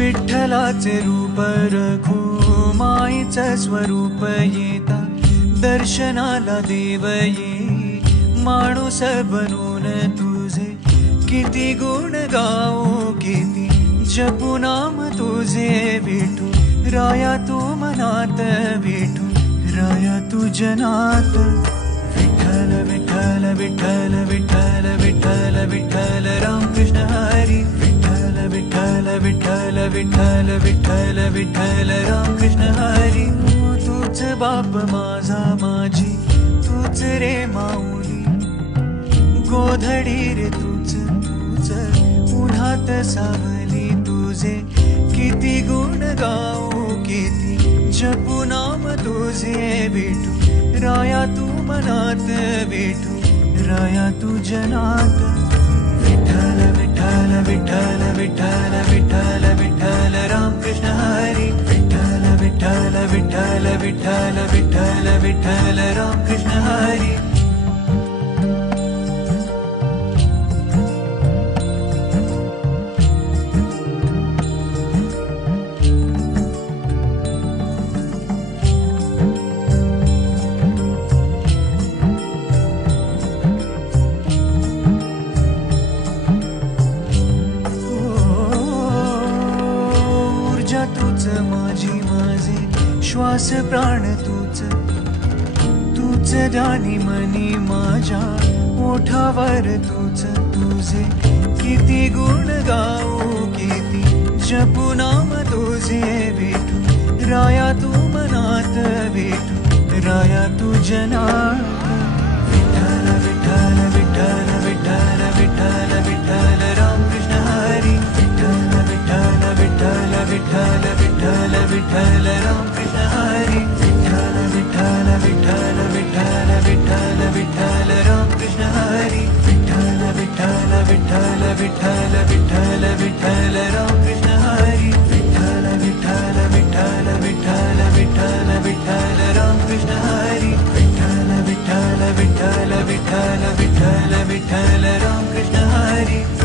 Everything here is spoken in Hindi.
विठ्ठलाचे रूप माईचं स्वरूप येता दर्शनाला देव ये. माणूस बनून तुझे किती गुण गाऊ किती जपू नाम तुझे भेटू राया तू मनात भेटू राया तू जनात. विठ्ठल विठ्ठल विठ्ठल विठ्ठल विठ्ठल विठ्ठल रामकृष्ण विठ्ठल विठ्ठल विठ्ठल विठ्ठल विठ्ठल विठ्ठल रामकृष्ण हरी, तूच बाप माझा, माझी, तूच रे माऊली. गोधडी रे तूच तूच, उन्हात सावली तुझे. किती गुण गाऊ, किती जपू नाम तुझे भेटू राया तू मनात भेटू राया तू जनात. विठ्ठल विठ्ठल विठ्ठल विठ्ठल विठ्ठल विठ्ठल रामकृष्ण हरी विठ्ठल विठ्ठल विठ्ठल विठ्ठल विठ्ठल विठ्ठल रामकृष्ण हरी श्वास प्राण तूच तूच ध्यानी मनी माझ्या ओठावर तूच तुझे किती गुण गाऊ किती जपू नाम तुझे भेटू राया तू मनात भेटू राया तू जनात विठ्ठल विठ्ठल विठ्ठल विठ्ठल विठ्ठल विठ्ठल रामकृष्ण हरी विठ्ठल विठ्ठल विठ्ठल विठ्ठल विठ्ठल विठ्ठल विठ्ठल विठ्ठल विठ्ठल विठ्ठल राम कृष्ण हरी विठ्ठल विठ्ठल विठ्ठल विठ्ठल विठ्ठल विठ्ठल राम कृष्ण हरी विठ्ठल विठ्ठल विठ्ठल विठ्ठल विठ्ठल विठ्ठल राम कृष्ण हरी